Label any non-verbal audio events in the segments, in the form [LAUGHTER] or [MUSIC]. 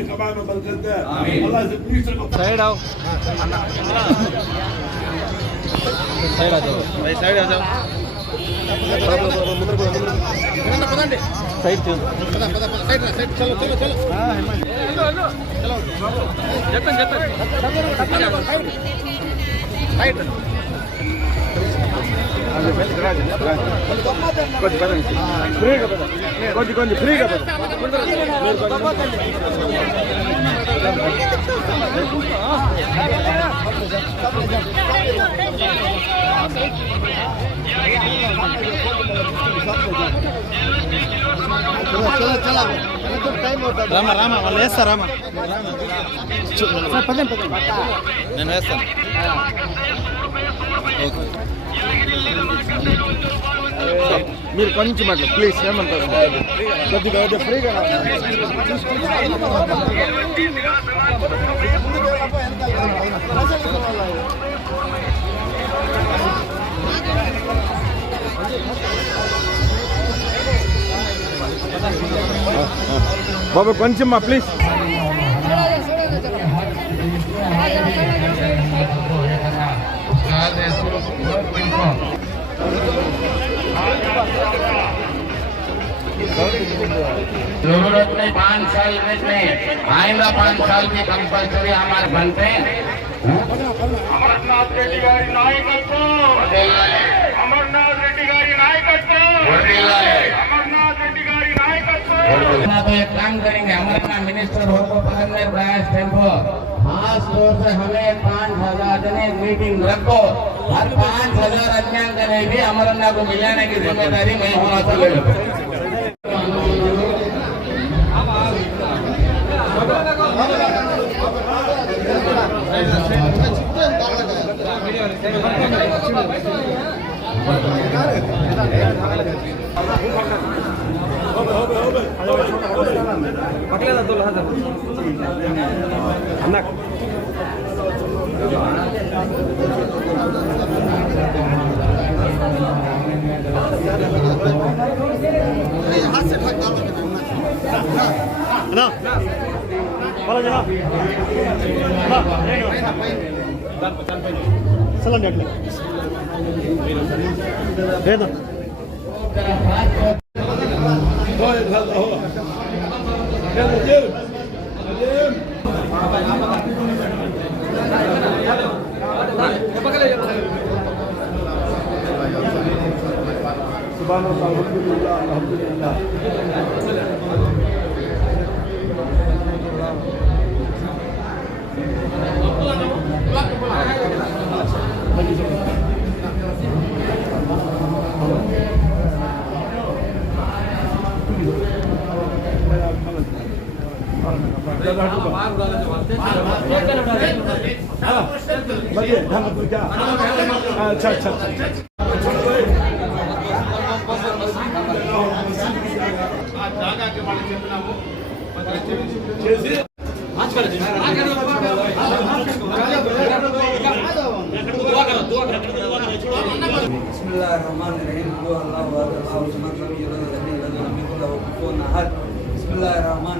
की कमाई में बरकत दे अल्लाह से मिनिस्टर को साइड आओ साइड आ जाओ भाई साइड आ जाओ साइड चलो चलो चलो जतन जतन కొంచెం కొంచెం ఫ్రీగా రామ రామ. వాళ్ళు వేస్తా రామ నేను వేస్తాను. మీరు కొంచెం అట్లా ప్లీజ్ ఏమంటారు? కొద్దిగా ఫ్రీగా బాబు కొంచెం మా ప్లీజ్ ज़रूरत नहीं पाँच साल में नहीं आइंदा पाँच साल की कंपल्सरी हमारे बनते हैं। अमरनाथ रेड्डी गारी नायकत्व। अमरनाथ रेड्डी गारी नायकत्व। अमरनाथ रेड्डी गारी नायकत्व। तो एक काम करेंगे हमारा मिनिस्टर हो तो को पकड़ने प्रयास टेंपो खास तौर से हमें पाँच हज़ार मीटिंग रखो। और पाँच हज़ार अंक नहीं भी अमरन्ना को मिलाने की ज़िम्मेदारी मैं होना चाहिए पकड़ेला तो लहा அண்ணா பாலாஜி சொல்லுங்க அட்ல Veda Thank you. subhanallah alhamdulillah. अच्छा अच्छा बिस्मिल्लाहमान रहीम को अल्लाह व अल्लाह उस्मान सभी इलाज़ अल्लाह अमीन को अल्लाह को ना बिस्मिल्लाहमान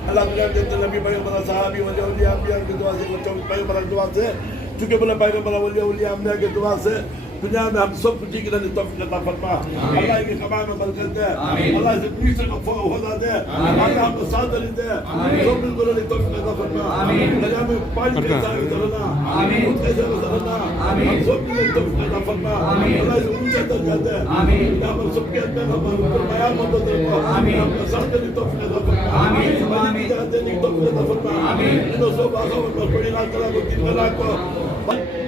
अल्लाह तुझे जैसे नबी पैगंबर साहबी वली औलिया अंबिया की दुआ से बच्चों पैगंबर की दुआ से चूंकि बोला पैगंबर वली औलिया अंबिया की दुआ से दुनिया में हम सब कुछ की तरह तौफीक अता फरमा अल्लाह की कमाई में बरकत दे अल्लाह से मिनिस्टर को होदा दे अल्लाह हमको साथ दे सब बिल्कुल ने तौफीक अता फरमा दुनिया में पानी के साथ करना आमीन कैसे करना आमीन सब के तौफीक अता फरमा अल्लाह से ऊँचा दर्जा दे आमीन हम सब के अंदर हम ऊपर बयान मत दे आमीन हमको साथ दे तौफीक अता फरमा आमीन आमीन जाते नहीं तौफीक अता फरमा आमीन इन सब आखों पर पड़ी ना करा को दिन करा को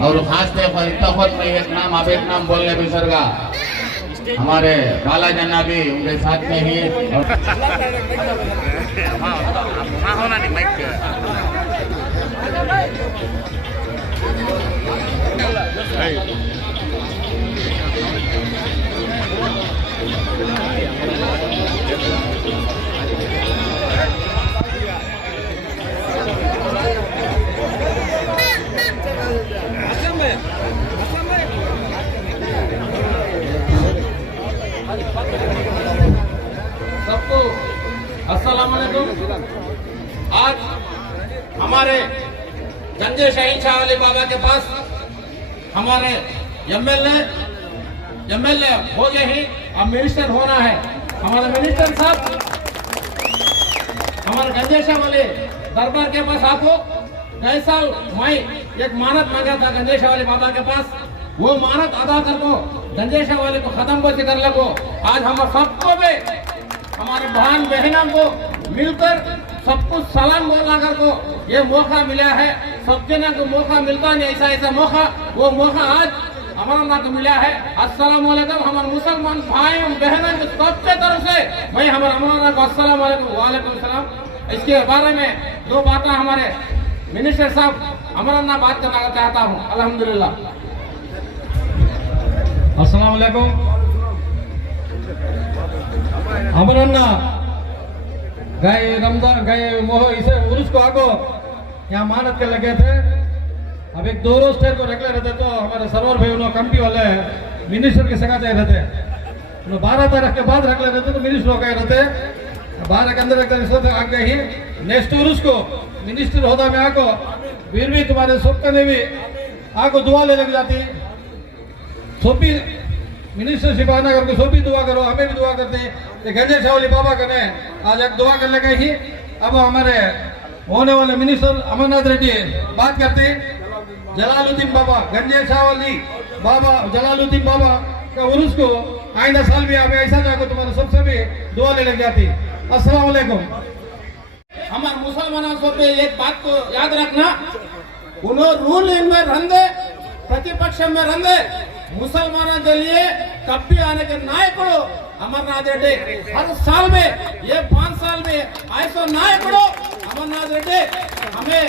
और खास तौर पर इतना में एक नाम अब एक नाम बोलने विसर्गा हमारे बाला जन्ना भी उनके साथ में ही अस्सलाम वालेकुम आज हमारे गंजे शहीद शाह अली बाबा के पास हमारे एमएलए एमएलए हो गए ही, अब मिनिस्टर होना है। हमारे मिनिस्टर साहब, हमारे गंजे शाह वाले दरबार के पास आपको गए साल मैं एक मानत मांगा था गंजे शाह वाले बाबा के पास। वो मानत अदा कर को गंजे शाह वाले को खत्म कर लगो? आज हम सबको भी, हमारे बहन बहनों को मिलकर सब कुछ सलाम बोलना कर को, ये मौका मिला है। सब जना को मौका मिलता नहीं, ऐसा ऐसा मौका। वो मौका आज हमारा को मिला है। अस्सलाम वालेकुम, हमारे मुसलमान भाई बहनों को सबके तरफ़ से मैं हमारे हमारा को अस्सलाम वालेकुम वालेकुम सलाम। इसके बारे में दो बातें हमारे मिनिस्टर साहब हमारा ना बात करना चाहता हूँ। अल्हम्दुलिल्लाह। अस्सलाम वालेकुम। अमरन्ना गए रमज़ान, गए मोह इसे उर्स को आगो। यहाँ मानत के लगे थे। अब एक दो रोज ठहर को रख ले रहते तो हमारे सरवर भाई उन्होंने कमिटी वाले मिनिस्टर के सगा चाहे रहते। बारह तारीख के बाद रख ले रहते तो मिनिस्टर गए रहते। बारह के अंदर रखते इसको तो आगे ही नेक्स्ट उर्स को मिनिस्टर होता में आको फिर भी तुम्हारे सबके ने भी आको दुआ ले लग जाती। सोपी मिनिस्टर शिपाना करके सो भी दुआ करो, हमें भी दुआ करते हैं। गंजे शावली बाबा कने आज एक दुआ कर लगे ही। अब हमारे होने वाले मिनिस्टर अमरनाथ रेड्डी, बात करते हैं। जलालुद्दीन बाबा, गंजे शावली बाबा, जलालुद्दीन बाबा का उर्स को आइंदा साल भी हमें ऐसा जाकर तुम्हारे सबसे भी दुआ ले लग जाती। अस्सलाम वालेकुम। हमारे मुसलमानों को एक बात को याद रखना। उन्होंने रूल इनमें रंदे प्रतिपक्ष में रंदे मुसलमानों के लिए कभी आने के नायकों अमरनाथ रेड्डी, हर साल में, ये पाँच साल में, ऐसा नायकों अमरनाथ रेड्डी, हमें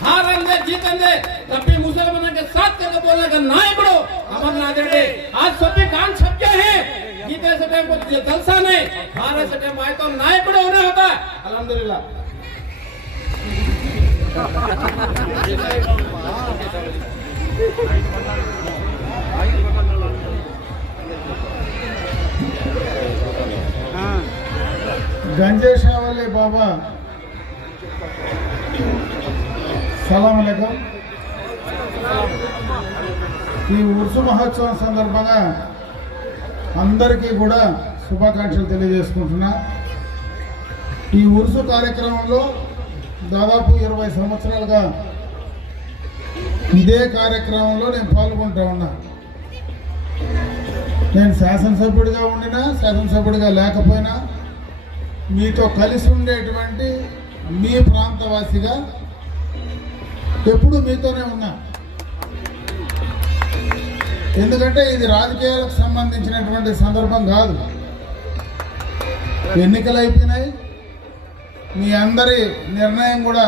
हारेंगे जीतेंगे कभी मुसलमानों के साथ करके बोलने का नायकों अमरनाथ रेड्डी। आज सभी कान छप हैं, जीते से टाइम को जलसा नहीं, हारे से टाइम आए तो नायकों होने होता है। अल्हम्दुलिल्लाह। गंजेशा [LAUGHS] वाले बाबा సలాం అలైకుం. ఈ ఉర్సు మహోత్సవం సందర్భంగా అందరికీ కూడా శుభాకాంక్షలు తెలియజేసుకుంటున్నా. ఈ ఉర్సు కార్యక్రమంలో దాదాపు ఇరవై సంవత్సరాలుగా ఇదే కార్యక్రమంలో నేను పాల్గొంటా ఉన్నా. నేను శాసనసభ్యుడిగా ఉండినా శాసనసభ్యుడిగా లేకపోయినా మీతో కలిసి ఉండేటువంటి మీ ప్రాంతవాసిగా ఎప్పుడు మీతోనే ఉన్నా. ఎందుకంటే ఇది రాజకీయాలకు సంబంధించినటువంటి సందర్భం కాదు. ఎన్నికలు అయిపోయినాయి. మీ అందరి నిర్ణయం కూడా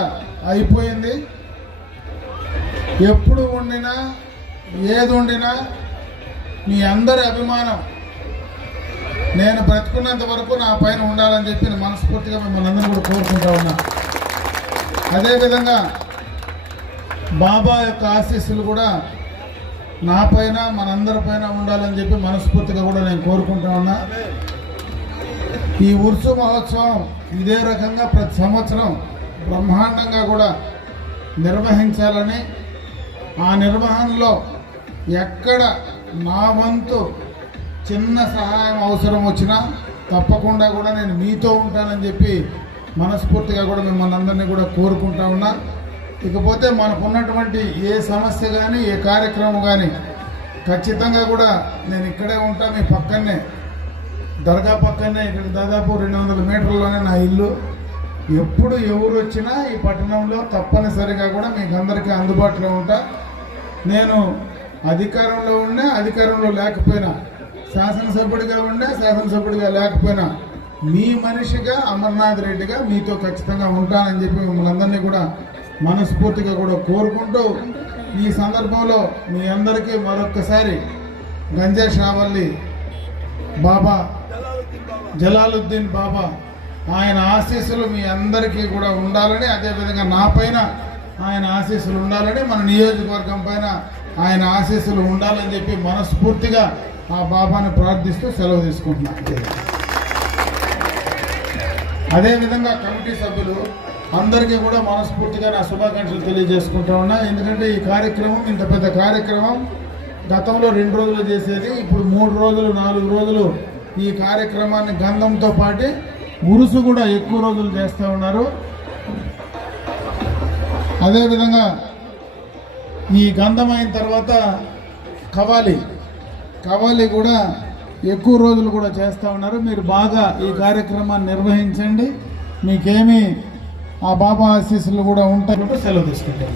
అయిపోయింది. ఎప్పుడు ఉండినా ఏది ఉండినా మీ అందరి అభిమానం. నేను బ్రతుకున్నంత వరకు నా పైన ఉండాలని చెప్పి నేను మనస్ఫూర్తిగా మిమ్మల్ని అందరూ కూడా కోరుకుంటా ఉన్నా. అదేవిధంగా బాబా యొక్క ఆశీస్సులు కూడా నా పైన మనందరి పైన ఉండాలని చెప్పి మనస్ఫూర్తిగా కూడా నేను కోరుకుంటా ఉన్నా. ఈ ఉర్సు మహోత్సవం ఇదే రకంగా ప్రతి సంవత్సరం బ్రహ్మాండంగా కూడా నిర్వహించాలని ఆ నిర్వహణలో ఎక్కడ నా వంతు చిన్న సహాయం అవసరం వచ్చినా తప్పకుండా కూడా నేను మీతో ఉంటానని చెప్పి మనస్ఫూర్తిగా కూడా మిమ్మల్ని అందరినీ కూడా కోరుకుంటా ఉన్నా. ఇకపోతే మనకున్నటువంటి ఏ సమస్య కానీ ఏ కార్యక్రమం కానీ ఖచ్చితంగా కూడా నేను ఇక్కడే ఉంటా మీ పక్కనే దర్గా పక్కనే ఇక్కడ దాదాపు రెండు వందల మీటర్లోనే నా ఇల్లు. ఎప్పుడు ఎవరు వచ్చినా ఈ పట్టణంలో తప్పనిసరిగా కూడా మీకు అందరికీ అందుబాటులో ఉంటా. నేను అధికారంలో ఉన్నా అధికారంలో లేకపోయినా శాసనసభ్యుడిగా ఉండే శాసనసభ్యుడిగా లేకపోయినా మీ మనిషిగా అమర్నాథ్ రెడ్డిగా మీతో ఖచ్చితంగా ఉంటానని చెప్పి మిమ్మల్ని అందరినీ కూడా మనస్ఫూర్తిగా కూడా కోరుకుంటూ ఈ సందర్భంలో మీ అందరికీ మరొక్కసారి గంజా షావల్లి బాబా జలాలుద్దీన్ బాబా ఆయన ఆశీస్సులు మీ అందరికీ కూడా ఉండాలని అదేవిధంగా నా పైన ఆయన ఆశీస్సులు ఉండాలని మన నియోజకవర్గం పైన ఆయన ఆశీస్సులు ఉండాలని చెప్పి మనస్ఫూర్తిగా ఆ బాబాను ప్రార్థిస్తూ సెలవు తీసుకుంటున్నాను అదేవిధంగా కమిటీ సభ్యులు అందరికీ కూడా మనస్ఫూర్తిగా నా శుభాకాంక్షలు తెలియజేసుకుంటా ఉన్నా. ఎందుకంటే ఈ కార్యక్రమం ఇంత పెద్ద కార్యక్రమం గతంలో రెండు రోజులు చేసేది ఇప్పుడు మూడు రోజులు నాలుగు రోజులు ఈ కార్యక్రమాన్ని గంధంతో పాటు ఉరుసు కూడా ఎక్కువ రోజులు చేస్తూ ఉన్నారు. అదేవిధంగా ఈ గంధం అయిన తర్వాత కవాలి. కవాలి కూడా ఎక్కువ రోజులు కూడా చేస్తూ ఉన్నారు. మీరు బాగా ఈ కార్యక్రమాన్ని నిర్వహించండి. మీకేమి ఆ బాబా ఆశీస్సులు కూడా ఉంటాయి. సెలవు తీసుకుంటాం.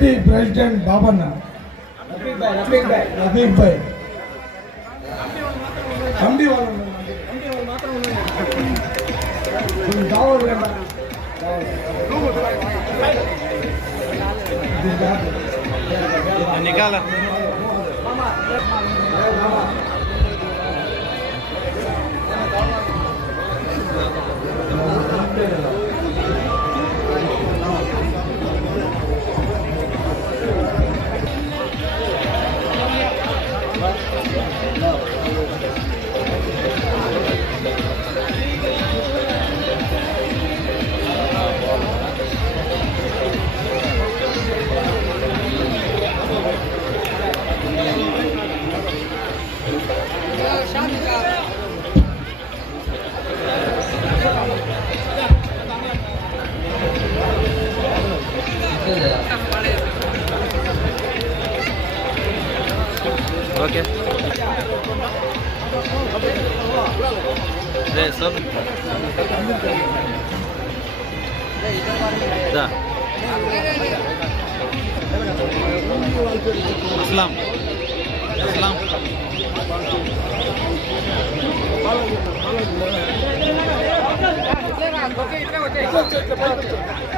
కమిటీ ప్రెసిడెంట్ బాబన్న రఫీక్ భాయ్ కమిటీ వాళ్ళు కావాలి కదా निकाला ఓకే రే సబ్ దా అస్లాం అస్లాం ఇట్లా ఇట్లా